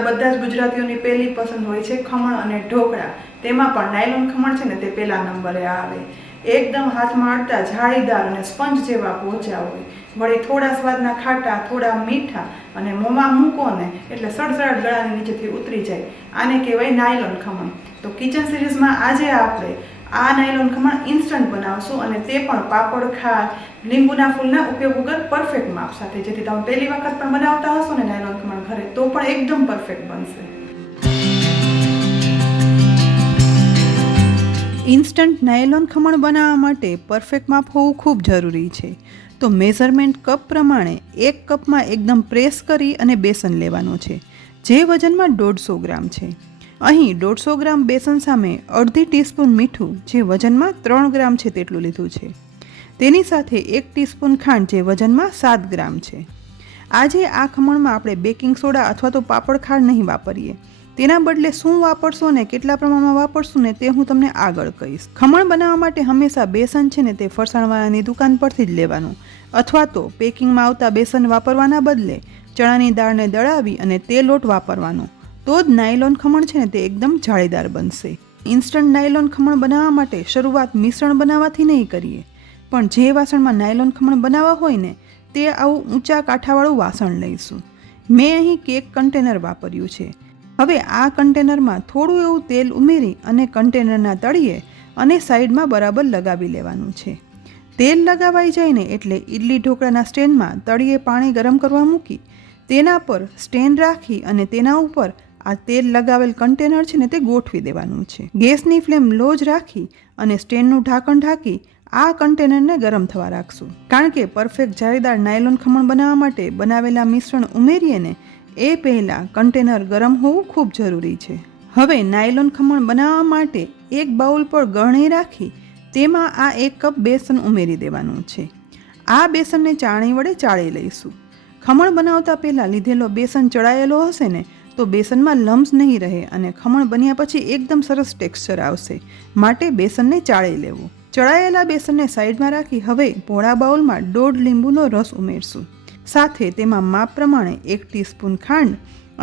આપણા બધા જ ગુજરાતીઓની પહેલી પસંદ હોય છે ખમણ અને ઢોકળા. તેમાં પણ નાયલોન ખમણ છે ને તે પહેલા નંબરે આવે. એકદમ હાથમાં અડતા જાળીદાર અને સ્પંજ જેવા પોચા હોય. વળી થોડા સ્વાદના ખાટા, થોડા મીઠા અને મોંમાં મૂકો ને એટલે સડસડાટ ગળાની નીચેથી ઉતરી જાય. આને કહેવાય નાયલોન ખમણ. તો કિચન સિરીઝમાં આજે આપણે આ નાયલોન ખમણ ઇન્સ્ટન્ટ બનાવશું અને તે પણ પાપડ, ખાર, લીંબુના ફૂલના ઉપયોગ વગર પરફેક્ટ માપ સાથે, જેથી તમે પહેલી વખત પણ બનાવતા હશો ને નાયલોન ખમણ ઘરે તો પણ એકદમ પરફેક્ટ બનશે. ઇન્સ્ટન્ટ નાયલોન ખમણ બનાવવા માટે પરફેક્ટ માપ હોવું ખૂબ જરૂરી છે. તો મેઝરમેન્ટ કપ પ્રમાણે 1 કપમાં એકદમ પ્રેસ કરી અને બેસન લેવાનું છે, જે વજનમાં 150 ગ્રામ છે. અહીં 150 ગ્રામ બેસન સામે અડધી ટીસ્પૂન મીઠું, જે વજનમાં 3 ગ્રામ છે તેટલું લીધું છે. તેની સાથે 1 ટીસ્પૂન ખાંડ, જે વજનમાં 7 ગ્રામ છે. આજે આ ખમણમાં આપણે બેકિંગ સોડા અથવા તો પાપડ ખાંડ નહીં વાપરીએ. તેના બદલે શું વાપરશું અને કેટલા પ્રમાણમાં વાપરશું ને તે હું તમને આગળ કહીશ. ખમણ બનાવવા માટે હંમેશા બેસન છે ને તે ફરસાણવાળાની દુકાન પરથી જ લેવાનું, અથવા તો પેકિંગમાં આવતા બેસન વાપરવાના બદલે ચણાની દાળને દળાવી અને તે લોટ વાપરવાનો. તો જ નાયલોન ખમણ છે ને તે એકદમ જાળીદાર બનશે. ઇન્સ્ટન્ટ નાયલોન ખમણ બનાવવા માટે શરૂઆત મિશ્રણ બનાવવાથી નહીં કરીએ, પણ જે વાસણમાં નાયલોન ખમણ બનાવવા હોય ને તે આવું ઊંચા કાંઠાવાળું વાસણ લઈશું. મેં અહીં કેક કન્ટેનર વાપર્યું છે. હવે આ કન્ટેનરમાં થોડું એવું તેલ ઉમેરી અને કન્ટેનરના તળિયે અને સાઈડમાં બરાબર લગાવી લેવાનું છે. તેલ લગાવાઈ જાય ને એટલે ઇડલી ઢોકળાના સ્ટેન્ડમાં તળિયે પાણી ગરમ કરવા મૂકી તેના પર સ્ટેન્ડ રાખી અને તેના ઉપર આ તેલ લગાવેલ કન્ટેનર છે ને તે ગોઠવી દેવાનું છે. ગેસની ફ્લેમ લો જ રાખી અને સ્ટેન્ડનું ઢાંકણ ઢાંકી આ કન્ટેનરને ગરમ થવા રાખશું. કારણ કે પરફેક્ટ જાળીદાર નાયલોન ખમણ બનાવવા માટે બનાવેલા મિશ્રણ ઉમેરીએ ને એ પહેલાં કન્ટેનર ગરમ હોવું ખૂબ જરૂરી છે. હવે નાયલોન ખમણ બનાવવા માટે એક બાઉલ પર ગળણી રાખી તેમાં આ 1 કપ બેસન ઉમેરી દેવાનું છે. આ બેસનને ચાળણી વડે ચાળી લઈશું. ખમણ બનાવતા પહેલાં લીધેલો બેસન ચડાયેલો હશે ને તો બેસનમાં લમ્સ નહીં રહે અને ખમણ બન્યા પછી એકદમ સરસ ટેક્સચર આવશે. માટે બેસનને ચાળી લેવું. ચડાયેલા બેસનને સાઈડમાં રાખી હવે પોળા બાઉલમાં 1.5 લીંબુનો રસ ઉમેરશું. સાથે તેમાં માપ પ્રમાણે 1 ટીસ્પૂન ખાંડ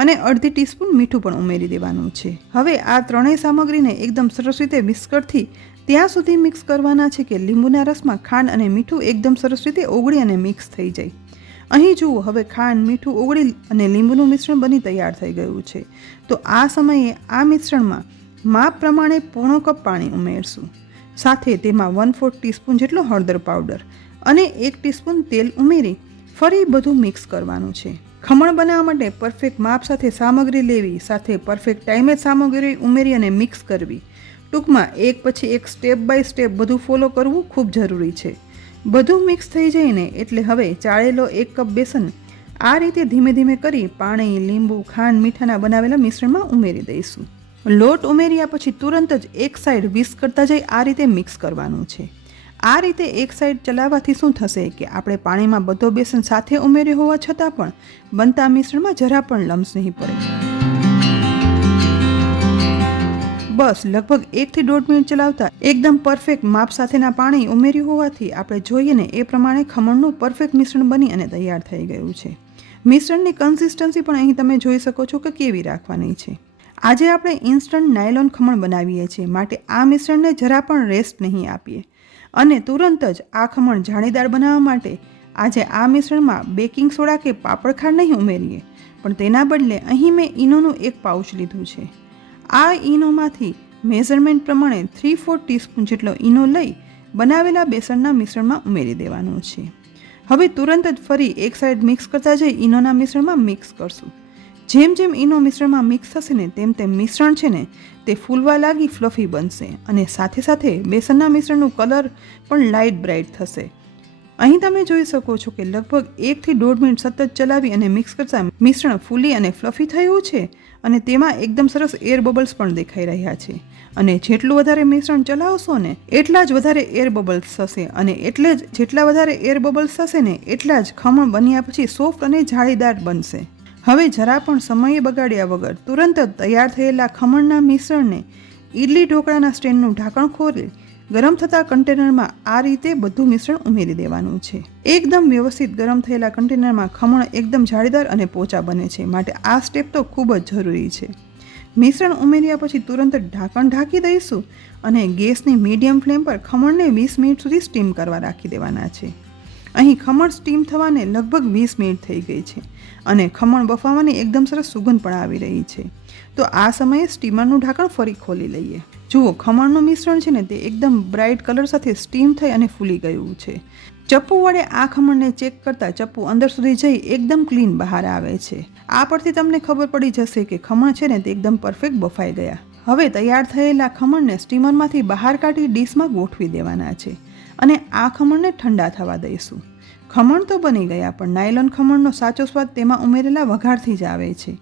અને અડધી ટીસ્પૂન મીઠું પણ ઉમેરી દેવાનું છે. હવે આ ત્રણેય સામગ્રીને એકદમ સરસ રીતે વિસ્કરથી ત્યાં સુધી મિક્સ કરવાના છે કે લીંબુના રસમાં ખાંડ અને મીઠું એકદમ સરસ રીતે ઓગળી અને મિક્સ થઈ જાય. અહીં જુઓ, હવે ખાંડ, મીઠું ઓગળી અને લીંબુનું મિશ્રણ બની તૈયાર થઈ ગયું છે. તો આ સમયે આ મિશ્રણમાં માપ પ્રમાણે પોણો કપ પાણી ઉમેરશું. સાથે તેમાં 1/4 ટીસ્પૂન જેટલો હળદર પાવડર અને 1 ટીસ્પૂન તેલ ઉમેરી ફરી બધું મિક્સ કરવાનું છે. ખમણ બનાવવા માટે પરફેક્ટ માપ સાથે સામગ્રી લેવી, સાથે પરફેક્ટ ટાઈમે સામગ્રી ઉમેરી અને મિક્સ કરવી. ટૂંકમાં એક પછી એક સ્ટેપ બાય સ્ટેપ બધું ફોલો કરવું ખૂબ જરૂરી છે. બધું મિક્સ થઈ જાય ને એટલે હવે ચાળેલો 1 કપ બેસન આ રીતે ધીમે ધીમે કરી પાણી, લીંબુ, ખાંડ, મીઠાના બનાવેલા મિશ્રણમાં ઉમેરી દઈશું. લોટ ઉમેર્યા પછી તુરંત જ એક સાઈડ વિસ્ક કરતા જઈ આ રીતે મિક્સ કરવાનું છે. આ રીતે એક સાઈડ ચલાવવાથી શું થશે કે આપણે પાણીમાં બધો બેસન સાથે ઉમેર્યો હોવા છતાં પણ બનતા મિશ્રણમાં જરા પણ લમ્સ નહીં પડે. બસ લગભગ 1 થી 1.5 મિનિટ ચલાવતા એકદમ પરફેક્ટ માપ સાથેના પાણી ઉમેર્યું હોવાથી આપણે જોઈએ ને એ પ્રમાણે ખમણનું પરફેક્ટ મિશ્રણ બની અને તૈયાર થઈ ગયું છે. મિશ્રણની કન્સિસ્ટન્સી પણ અહીં તમે જોઈ શકો છો કે કેવી રાખવાની છે. આજે આપણે ઇન્સ્ટન્ટ નાયલોન ખમણ બનાવીએ છીએ, માટે આ મિશ્રણને જરા પણ રેસ્ટ નહીં આપીએ અને તુરંત જ આ ખમણ જાળીદાર બનાવવા માટે આજે આ મિશ્રણમાં બેકિંગ સોડા કે પાપડ ખાંડ નહીં ઉમેરીએ, પણ તેના બદલે અહીં મેં ઈનોનું 1 પાઉચ લીધું છે. આ ઈનોમાંથી મેઝરમેન્ટ પ્રમાણે 3/4 ટીસ્પૂન જેટલો ઈનો લઈ બનાવેલા બેસનના મિશ્રણમાં ઉમેરી દેવાનું છે. હવે તુરંત જ ફરી એક સાઈડ મિક્સ કરતા જઈ ઈનોના મિશ્રણમાં મિક્સ કરશું. જેમ જેમ ઈનો મિશ્રણમાં મિક્સ થશે ને તેમ તેમ મિશ્રણ છે ને તે ફૂલવા લાગી ફ્લફી બનશે અને સાથે સાથે બેસનના મિશ્રણનું કલર પણ લાઇટ બ્રાઇટ થશે. અહીં તમે જોઈ શકો છો કે લગભગ 1 થી 1.5 મિનિટ સતત ચલાવી અને મિક્સ કરતા મિશ્રણ ફૂલી અને ફ્લફી થયું છે અને તેમાં એકદમ સરસ એર બબલ્સ પણ દેખાઈ રહ્યા છે. અને જેટલું વધારે મિશ્રણ ચલાવશો ને એટલા જ વધારે એર બબલ્સ થશે અને એટલે જ જેટલા વધારે એર બબલ્સ થશે ને એટલા જ ખમણ બન્યા પછી સોફ્ટ અને જાળીદાર બનશે. હવે જરા પણ સમય બગાડ્યા વગર તુરંત જ તૈયાર થયેલા ખમણના મિશ્રણને ઇડલી ઢોકળાના સ્ટેન્ડનું ઢાંકણ ખોલી ગરમ થતા કન્ટેનરમાં આ રીતે બધું મિશ્રણ ઉમેરી દેવાનું છે. એકદમ વ્યવસ્થિત ગરમ થયેલા કન્ટેનરમાં ખમણ એકદમ જાળીદાર અને પોચા બને છે, માટે આ સ્ટેપ તો ખૂબ જ જરૂરી છે. મિશ્રણ ઉમેર્યા પછી તુરંત જ ઢાંકણ ઢાંકી દઈશું અને ગેસની મીડિયમ ફ્લેમ પર ખમણને 20 મિનિટ સુધી સ્ટીમ કરવા રાખી દેવાના છે. અહીં ખમણ સ્ટીમ થવાને લગભગ 20 મિનિટ થઈ ગઈ છે અને ખમણ બફાવાની એકદમ સરસ સુગંધ પણ આવી રહી છે. તો આ સમયે સ્ટીમરનું ઢાંકણ ફરી ખોલી લઈએ. જુઓ, ખમણનું મિશ્રણ છે ને તે એકદમ બ્રાઇટ કલર સાથે સ્ટીમ થઈ અને ફૂલી ગયું છે. ચપ્પુ વડે આ ખમણને ચેક કરતાં ચપ્પુ અંદર સુધી જઈ એકદમ ક્લીન બહાર આવે છે. આ પરથી તમને ખબર પડી જશે કે ખમણ છે ને તે એકદમ પરફેક્ટ બફાઈ ગયા. હવે તૈયાર થયેલા ખમણને સ્ટીમરમાંથી બહાર કાઢી ડીશમાં ગોઠવી દેવાના છે અને આ ખમણને ઠંડા થવા દઈશું. ખમણ તો બની ગયા, પણ નાયલોન ખમણનો સાચો સ્વાદ તેમાં ઉમેરેલા વઘારથી જ આવે છે.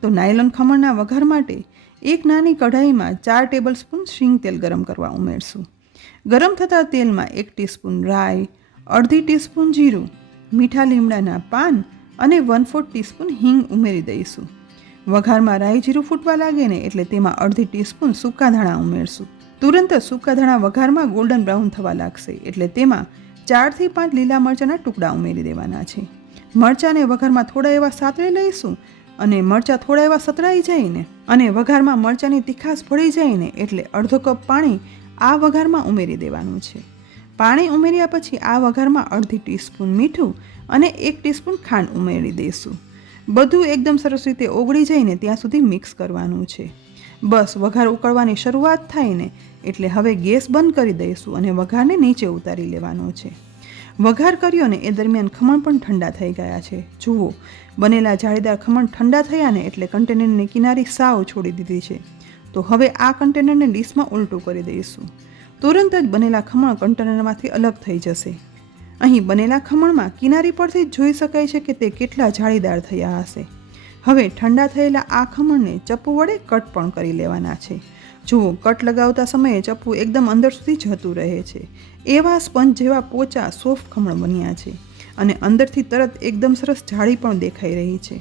તો નાયલોન ખમણના વઘાર માટે એક નાની કઢાઈમાં 4 ટેબલસ્પૂન શીંગ તેલ ગરમ કરવા ઉમેરશું. ગરમ થતા તેલમાં 1 ટીસ્પૂન રાઈ, અડધી ટીસ્પૂન જીરું, મીઠા લીમડાના પાન અને 1/4 ટીસ્પૂન હિંગ ઉમેરી દઈશું. વઘારમાં રાઈ જીરું ફૂટવા લાગે ને એટલે તેમાં અડધી ટીસ્પૂન સૂકા ધાણા ઉમેરશું. તુરંત જ સૂકા ધાણા વઘારમાં ગોલ્ડન બ્રાઉન થવા લાગશે એટલે તેમાં 4 થી 5 લીલા મરચાંના ટુકડા ઉમેરી દેવાના છે. મરચાંને વઘારમાં થોડા એવા સાતળી લઈશું અને મરચાં થોડા એવા સતળાઈ જાય ને અને વઘારમાં મરચાંની તીખાશ ભળી જાય ને એટલે અડધો કપ પાણી આ વઘારમાં ઉમેરી દેવાનું છે. પાણી ઉમેર્યા પછી આ વઘારમાં અડધી ટીસ્પૂન મીઠું અને 1 ટીસ્પૂન ખાંડ ઉમેરી દઈશું. બધું એકદમ સરસ રીતે ઓગળી જાય ને ત્યાં સુધી મિક્સ કરવાનું છે. બસ વઘાર ઉકળવાની શરૂઆત થાય ને એટલે હવે ગેસ બંધ કરી દઈશું અને વઘારને નીચે ઉતારી લેવાનો છે. વઘાર કર્યો ને એ દરમિયાન ખમણ પણ ઠંડા થઈ ગયા છે. જુઓ, બનેલા જાળીદાર ખમણ ઠંડા થયા ને એટલે કન્ટેનરની કિનારી સાવ છોડી દીધી છે. તો હવે આ કન્ટેનરને ડીશમાં ઉલટું કરી દઈશું. તુરંત જ બનેલા ખમણ કન્ટેનરમાંથી અલગ થઈ જશે. અહીં બનેલા ખમણમાં કિનારી પરથી જ જોઈ શકાય છે કે તે કેટલા જાળીદાર થયા હશે. હવે ઠંડા થયેલા આ ખમણને ચપ્પુ વડે કટ પણ કરી લેવાના છે. જુઓ, કટ લગાવતા સમયે ચપ્પુ એકદમ અંદર સુધી જતું રહે છે. એવા સ્પંજ જેવા પોચા સોફ્ટ ખમણ બન્યા છે અને અંદરથી તરત એકદમ સરસ જાળી પણ દેખાઈ રહી છે.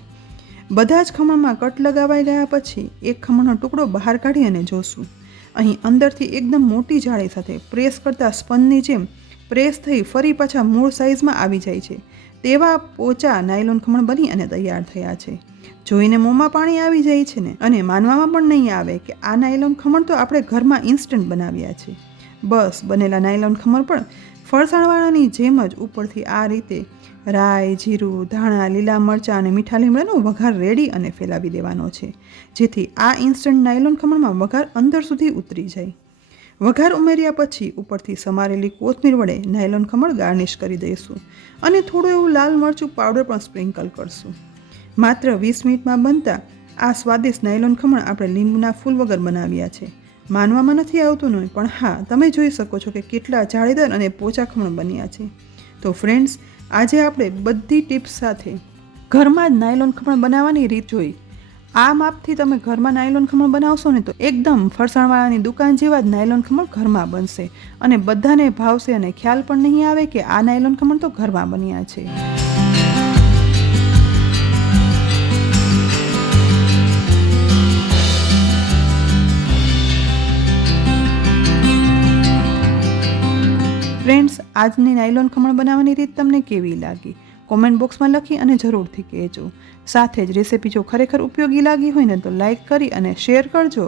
બધા જ ખમણમાં કટ લગાવાઈ ગયા પછી એક ખમણનો ટુકડો બહાર કાઢી અને જોશું. અહીં અંદરથી એકદમ મોટી જાળી સાથે પ્રેસ કરતા સ્પંજની જેમ પ્રેસ થઈ ફરી પાછા મૂળ સાઇઝમાં આવી જાય છે તેવા પોચા નાયલોન ખમણ બની અને તૈયાર થયા છે. જોઈને મોંમાં પાણી આવી જાય છે ને અને માનવામાં પણ નહીં આવે કે આ નાયલોન ખમણ તો આપણે ઘરમાં ઇન્સ્ટન્ટ બનાવ્યા છે. બસ બનેલા નાયલોન ખમણ પણ ફરસાણવાળાની જેમ જ ઉપરથી આ રીતે રાઈ, જીરું, ધાણા, લીલા મરચાં અને મીઠા લીમડાનો વઘાર રેડી અને ફેલાવી દેવાનો છે, જેથી આ ઇન્સ્ટન્ટ નાયલોન ખમણમાં વઘાર અંદર સુધી ઉતરી જાય. વઘાર ઉમેર્યા પછી ઉપરથી સમારેલી કોથમીર વડે નાયલોન ખમણ ગાર્નિશ કરી દઈશું અને થોડું એવું લાલ મરચું પાવડર પણ સ્પ્રિંકલ કરશું. માત્ર 20 મિનિટમાં બનતા આ સ્વાદિષ્ટ નાયલોન ખમણ આપણે લીંબુના ફૂલ વગર બનાવ્યા છે. માનવામાં નથી આવતું નહીં, પણ હા, તમે જોઈ શકો છો કે કેટલા જાળીદાર અને પોચા ખમણ બન્યા છે. તો ફ્રેન્ડ્સ, આજે આપણે બધી ટિપ્સ સાથે ઘરમાં જ નાયલોન ખમણ બનાવવાની રીત જોઈ. આ માપથી તમે ઘરમાં નાયલોન ખમણ બનાવશો ને તો એકદમ ફરસાણવાળાની દુકાન જેવા જ નાયલોન ખમણ ઘરમાં બનશે અને બધાને ભાવશે અને ખ્યાલ પણ નહીં આવે કે આ નાયલોન ખમણ તો ઘરમાં બન્યા છે. ફ્રેન્ડ્સ, આજની નાયલોન ખમણ બનાવવાની રીત તમને કેવી લાગી? કોમેન્ટ બોક્સમાં લખી અને જરૂરથી કહેજો. સાથે જ રેસિપી જો ખરેખર ઉપયોગી લાગી હોય ને તો લાઇક કરી અને શેર કરજો.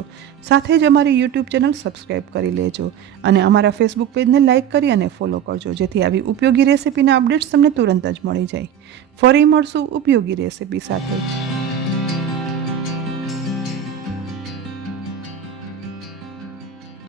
સાથે જ અમારી યુટ્યુબ ચેનલ સબસ્ક્રાઈબ કરી લેજો અને અમારા ફેસબુક પેજને લાઇક કરી અને ફોલો કરજો, જેથી આવી ઉપયોગી રેસિપીના અપડેટ્સ તમને તુરંત જ મળી જાય. ફરી મળશું ઉપયોગી રેસિપી સાથે.